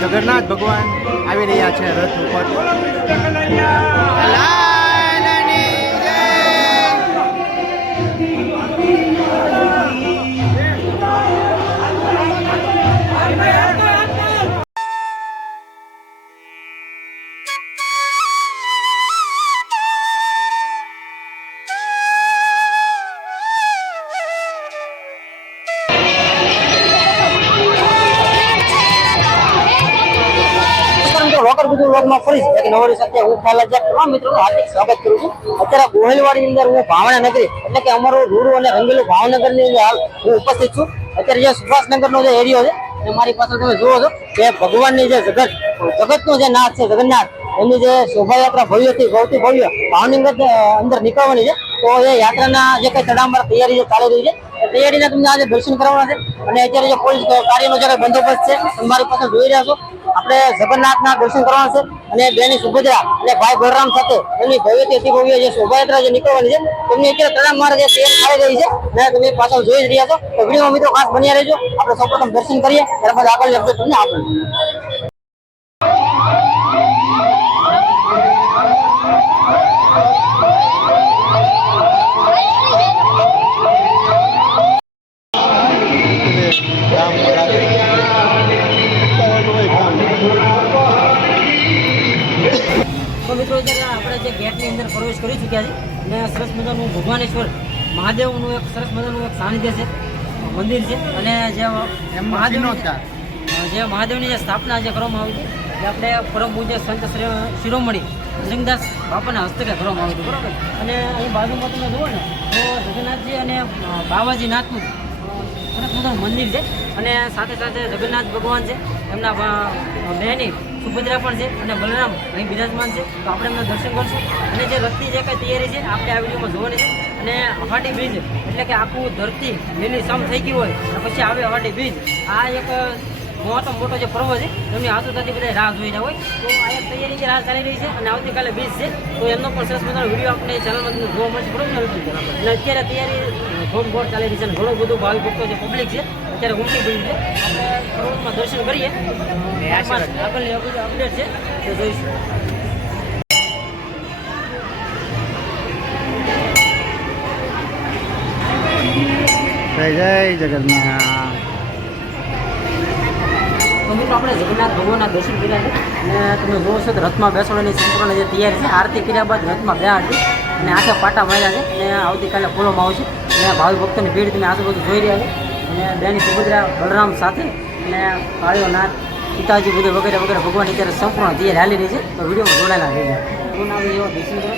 જગન્નાથ ભગવાન આવી રહ્યા છે રથ ઉપર. નવરી સાથે હું ખ્યાલ તમામ મિત્રોનું હાર્દિક સ્વાગત કરું છું. અત્યારે ગોહિલવાડી અંદર હું ભાવણા નગરી, એટલે કે અમારું રૂરું અને રંગેલું ભાવનગરની અંદર હાલ હું ઉપસ્થિત છું. અત્યારે જે સુભાષનગર નો જે એરિયો છે, એ મારી પાસે તમે જુઓ છો કે ભગવાનની જે જગત, જગતનો જે નાથ છે, જગન્નાથ, એની જે શોભાયાત્રા ભવ્યથી સૌથી ભવ્ય ભાવનગર અંદર નીકળવાની છે, તો એ યાત્રાના જે કઈ ચડામર તૈયારી જે ચાલી રહી છે તૈયારીના તમને આજે દર્શન કરવાના છે. અને અત્યારે જે પોલીસ કાર્યનો જે બંદોબસ્ત છે મારી પાસે જોઈ રહ્યા છો આપણે જગન્નાથના દર્શન કરવાના છે અને બેની સુભદ્રા અને ભાઈ બલરામ સાથે એમની ભવ્યથી અતિ ભવ્ય જે શોભાયાત્રા જે નીકળવાની છે તેમની અત્યારે તડામાર જે તૈયાર થઈ રહી છે અને તમે પાછળ જોઈ જ રહ્યા છો. તો વીડિયો મિત્રો ખાસ બન્યા રહેજો. આપણે સૌપ્રથમ દર્શન કરીએ, ત્યારબાદ આગળ લખજો તમને આપું ચૂક્યા છે. અને સરસ મજાનું ભગવાનેશ્વર મહાદેવનું એક સરસ મજાનું એક સાનિધ્ય છે મંદિર છે. અને જે મહાદેવ. જે મહાદેવની જે સ્થાપના જે કરવામાં આવી હતી એ આપણે પરમ પૂજ્ય સંત શ્રી- શિરોમણી જગદાસ બાપાના હસ્તકે કરવામાં આવી હતું. બરાબર? અને અહીં બાજુમાં તમે જુઓ ને તો જગન્નાથજી અને બાવાજી નાથનું સરસ મજાનું મંદિર છે. અને સાથે સાથે જગન્નાથ ભગવાન છે. એમના બહેની સુભદ્રા પણ છે અને બલરામ અહીં બિરાજમાન છે. તો આપણે એમના દર્શન કરશું. અને જે રથની જે કંઈ તૈયારી છે, આપણે આ વિડીયોમાં જોવાની છે. અને અહાટી બ્રિજ, એટલે કે આખું ધરતી લીલી સમ થઈ ગઈ હોય પછી આવે અહાટી બ્રિજ. આ એક મોટો મોટો જે પર્વ છે, એમની આતુરતાથી બધા રાહ જોઈ રહ્યા હોય. તો આ એક તૈયારી જે રાહ ચાલી રહી છે અને આવતીકાલે બીજ છે, તો એમનો પણ સરસ મજાનો વીડિયો આપણે ચેનલમાં જોવા મળશે, બરોબર? અને અત્યારે તૈયારી ઘોડ ઘોડ ચાલી રહી છે, અને ઘણું બધું ભાવિ ભક્તો જે પબ્લિક છે, અત્યારે ઉમટી પડી છે. આપણે દર્શન કરીએ. આગળની અપડેટ છે. તો જોઈશું. જય જય જગન્નાથ. મિત્રો આપણે જગન્નાથ ભગવાનના દર્શન કર્યા છે. અને તમે જોવો છો તો રથમાં બેસવાની સંપૂર્ણ જે તૈયારી છે આરતી કર્યા બાદ રથમાં ગયા હતી અને આખે પાટા માર્યા છે. અને આવતીકાલે ખોલવામાં આવશે અને ભાવિ ભક્તોની ભીડ તમે આજુબાજુ જોઈ રહ્યા છે. અને બેની સુભદ્રા બલરામ સાથે અને કાળીઓ નાથ પિતાજી બધું વગેરે વગેરે ભગવાન અત્યારે સંપૂર્ણ તૈયારી હાલી રહી છે. તો વિડીયોમાં જોડાયેલા થઈ જાય નામ એવા દર્શન કરો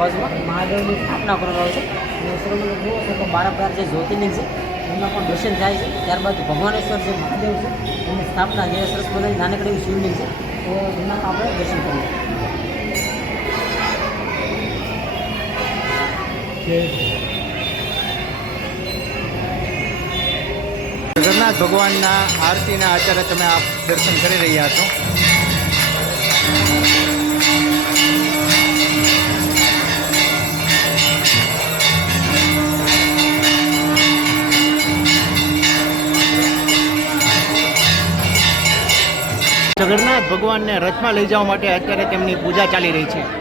બાજુમાં મહાદેવની સ્થાપના કરવામાં છે. અને સરોવર જુઓ તો બાર બાર જે જ્યોતિર્લિંગ છે એમના પણ દર્શન થાય છે. ત્યારબાદ ભગવાનેશ્વર જે મહાદેવ છે એમની સ્થાપના જે સરસ મજાની નાનકડી એવી શિવલિંગ છે, તો એમના આપણે દર્શન કરીએ. જગન્નાથ ભગવાનના આરતીના અત્યારે તમે આપ દર્શન કરી રહ્યા છો. જગન્નાથ ભગવાનને રથમાં લઈ જવા માટે અત્યારે તેમની પૂજા ચાલી રહી છે.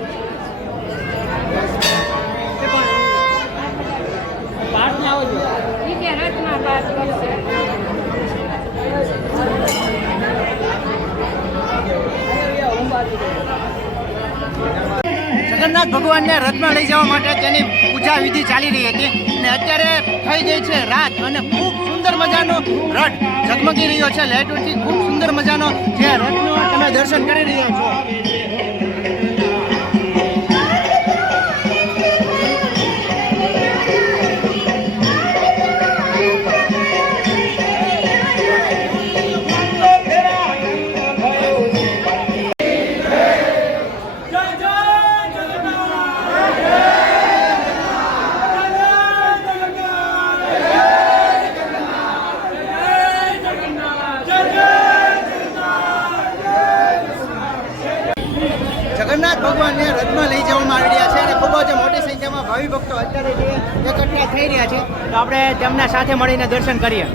જગન્નાથ ભગવાનને રથમાં લઈ જવા માટે તેની પૂજા વિધિ ચાલી રહી હતી અને અત્યારે થઈ ગઈ છે રાત અને ખૂબ સુંદર મજાનો રથ ઝગમગી રહ્યો છે. લાઇટોથી ખૂબ સુંદર મજાનો જે રથનું તમે દર્શન કરી રહ્યા છો. તો આપણે તેમના સાથે મળીને દર્શન કરીએ.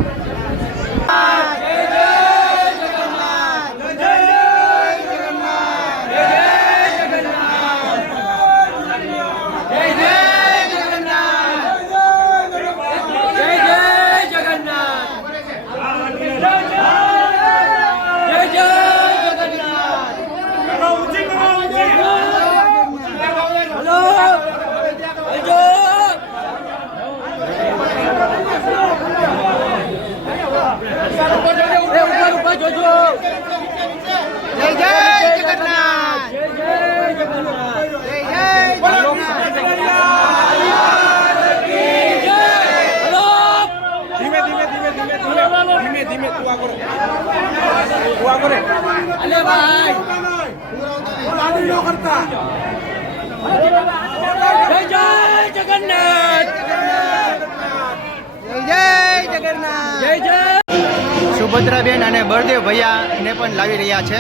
સુભદ્રાબેન અને બળદેવ ભૈયાને પણ લાવી રહ્યા છે.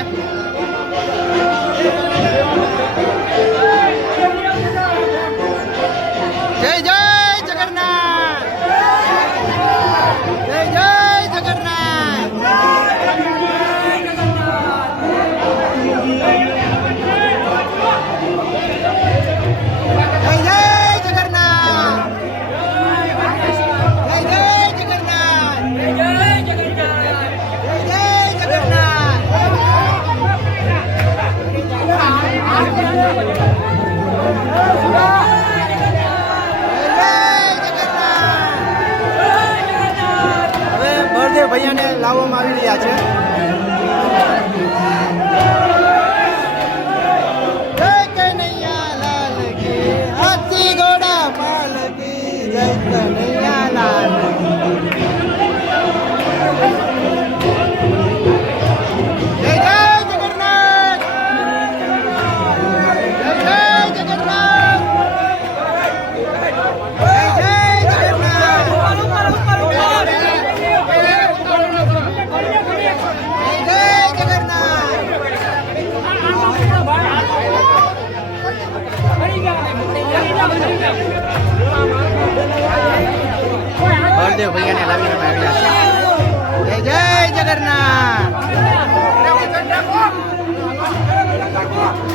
Halo!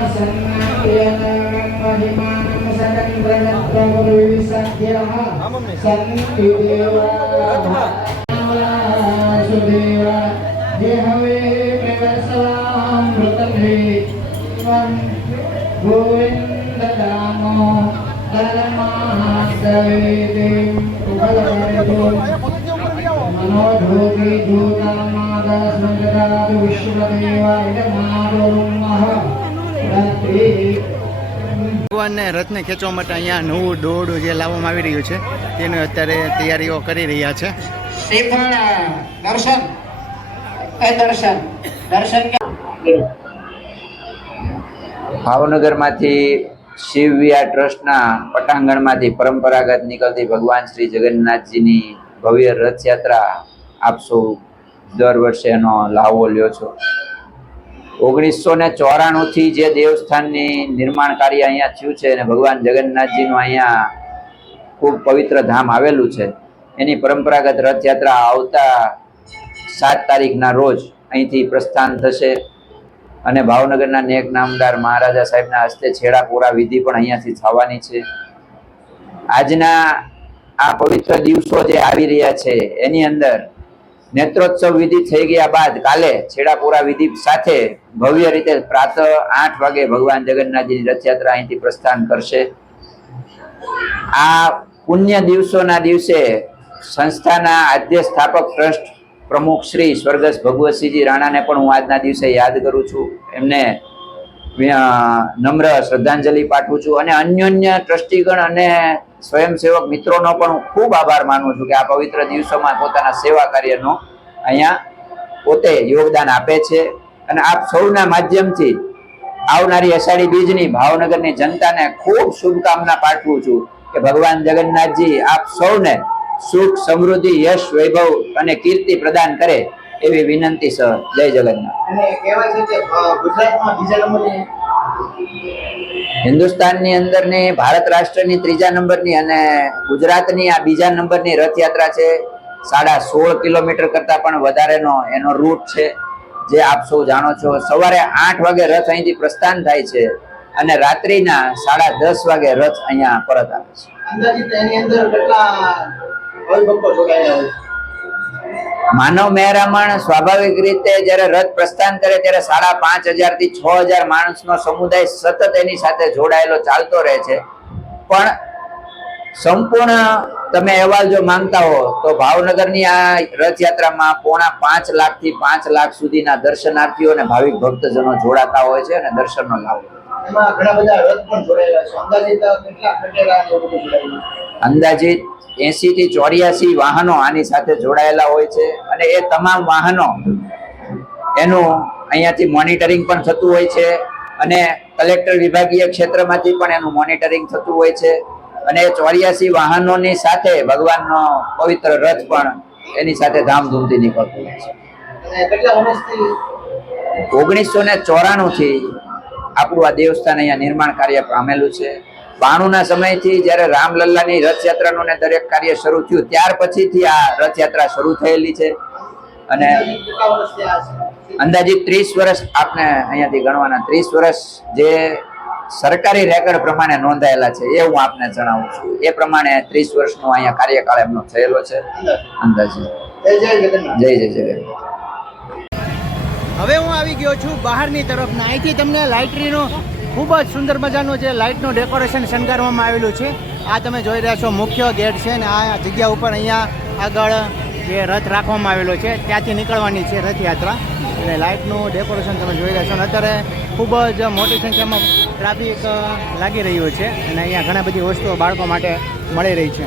సన్మానం సకంద్రగత్రగురు సత్య సన్తి దేవాసుదేవ దేహవే ప్రవర్సలామృతే గోవింద దామో దళమాదేం మనోధూతి దూతమాదా సంజరాదు విశ్వదేవ ఇదమారు ભગવાનને રથને ખેંચવા માટે અહીંયા નવું દોરડું જે લાવવામાં આવી રહ્યું છે તેની અત્યારે તૈયારીઓ કરી રહ્યા છે. શ્રીફળ દર્શન. એ દર્શન. દર્શન ભાવનગરમાંથી શિવવિયા ટ્રસ્ટના પટાંગણમાંથી પરંપરાગત નીકળતી ભગવાન શ્રી જગન્નાથજીની ભવ્ય રથયાત્રા આપ સૌ દર વર્ષે એનો લાવો લ્યો છો. ઓગણીસો ને ચોરાણુંથી જે દેવસ્થાનની નિર્માણ કાર્ય અહીંયા થયું છે અને ભગવાન જગન્નાથજીનું અહીંયા ખૂબ પવિત્ર ધામ આવેલું છે, એની પરંપરાગત રથયાત્રા આવતા સાત તારીખના રોજ અહીંથી પ્રસ્થાન થશે અને ભાવનગરના નેક નામદાર મહારાજા સાહેબના હસ્તે છેડાપોરા વિધિ પણ અહીંયાથી થવાની છે. આજના આ પવિત્ર દિવસો જે આવી રહ્યા છે, એની અંદર નેત્રોત્સવ વિધિ થઈ ગયા બાદ કાલે છેડાપુરા વિધિ સાથે ભવ્ય રીતે પ્રાતઃ આઠ વાગે ભગવાન જગન્નાથજીની રથયાત્રા અહીંથી પ્રસ્થાન કરશે. આ પુણ્ય દિવસોના દિવસે સંસ્થાના આદ્ય સ્થાપક ટ્રસ્ટ પ્રમુખ શ્રી સ્વર્ગસ્થ ભગવતસિંહજી રાણાને પણ હું આજના દિવસે યાદ કરું છું. એમને નમ્ર શ્રદ્ધાંજલિ પાઠવું છું અને અન્યોન્ય ટ્રસ્ટીગણ અને સ્વયંસેવક મિત્રોનો પણ હું ખૂબ આભાર માનું છું કે આ પવિત્ર દિવસોમાં પોતાના સેવા કાર્યનો અહીંયા પોતે યોગદાન આપે છે. અને આપ સૌના માધ્યમથી આવનારી અષાઢી બીજની ભાવનગરની જનતાને ખૂબ શુભકામના પાઠવું છું કે ભગવાન જગન્નાથજી આપ સૌને સુખ સમૃદ્ધિ, યશ, વૈભવ અને કીર્તિ પ્રદાન કરે એવી વિનંતી સર. જય જગન્નાથ. હિન્દુસ્તાનની અંદરની ભારત રાષ્ટ્રની ત્રીજા નંબરની અને ગુજરાતની આ બીજા નંબરની રથયાત્રા છે સાડા સોળ કિલોમીટર કરતા પણ વધારેનો એનો રૂટ છે જે આપ સૌ જાણો છો. સવારે આઠ વાગે રથ અહીંથી પ્રસ્થાન થાય છે અને રાત્રિના સાડા દસ વાગે રથ અહીંયા પરત આવે છે. માનવ મહેરામણ સ્વાભાવિક રીતે જ્યારે રથ પ્રસ્થાન કરે ત્યારે સાડા પાંચ હજારથી છ હજાર માણસનો સમુદાય સતત એની સાથે જોડાયેલો ચાલતો રહે છે. પણ સંપૂર્ણ તમે અહેવાલ જો માંગતા હો તો ભાવનગરની આ રથયાત્રામાં પોણા પાંચ લાખથી પાંચ લાખ સુધીના દર્શનાર્થીઓ અને ભાવિક ભક્તજનો જોડાતા હોય છે અને દર્શનનો લાભ ઘણા બધા રથ પણ જોડાયેલા છે. અંદાજિત કેટલા ખટેલા ને એવું બધું જોડાયેલું છે? અંદાજિત એસી થી ચોર્યાસી વાહનો આની સાથે જોડાયેલા હોય છે અને એ તમામ વાહનો એનું અહીંયાથી મોનિટરિંગ પણ થતું હોય છે અને કલેક્ટર વિભાગીય ક્ષેત્રમાંથી પણ એનું મોનિટરિંગ થતું હોય છે અને એ ચોર્યાસી વાહનોની સાથે ભગવાનનો પવિત્ર રથ પણ એની સાથે ધામધૂમથી નીકળતો હોય છે. ઓગણીસો ને ચોરાણું થી આપણું આ દેવસ્થાન અહીંયા નિર્માણ કાર્ય પામેલું છે. બાણુંના સમયથી જ્યારે રામલલ્લાની રથયાત્રાનું ને દરેક કાર્ય શરૂ થયું ત્યાર પછીથી આ રથયાત્રા શરૂ થયેલી છે. અને અંદાજિત ત્રીસ વર્ષ આપણે અહીંયાથી ગણવાના ત્રીસ વર્ષ જે સરકારી રેકર્ડ પ્રમાણે નોંધાયેલા છે એ હું આપને જણાવું છું. એ પ્રમાણે ત્રીસ વર્ષનો અહીંયા કાર્યકાળ એમનો થયેલો છે. અંદાજે જય જય જગન્નાથ. જય જય હવે હું આવી ગયો છું બહારની તરફ ને અહીંથી તમને લાઇટરીનું ખૂબ જ સુંદર મજાનું જે લાઇટનું ડેકોરેશન શણગારવામાં આવેલું છે. આ તમે જોઈ રહ્યા છો, મુખ્ય ગેટ છે ને આ જગ્યા ઉપર અહીંયા આગળ જે રથ રાખવામાં આવેલો છે, ત્યાંથી નીકળવાની છે રથયાત્રા. એટલે લાઇટનું ડેકોરેશન તમે જોઈ રહ્યા છો અને અત્યારે ખૂબ જ મોટી સંખ્યામાં ટ્રાફિક લાગી રહ્યું છે અને અહીંયા ઘણા બધી વસ્તુઓ બાળકો માટે મળી રહી છે.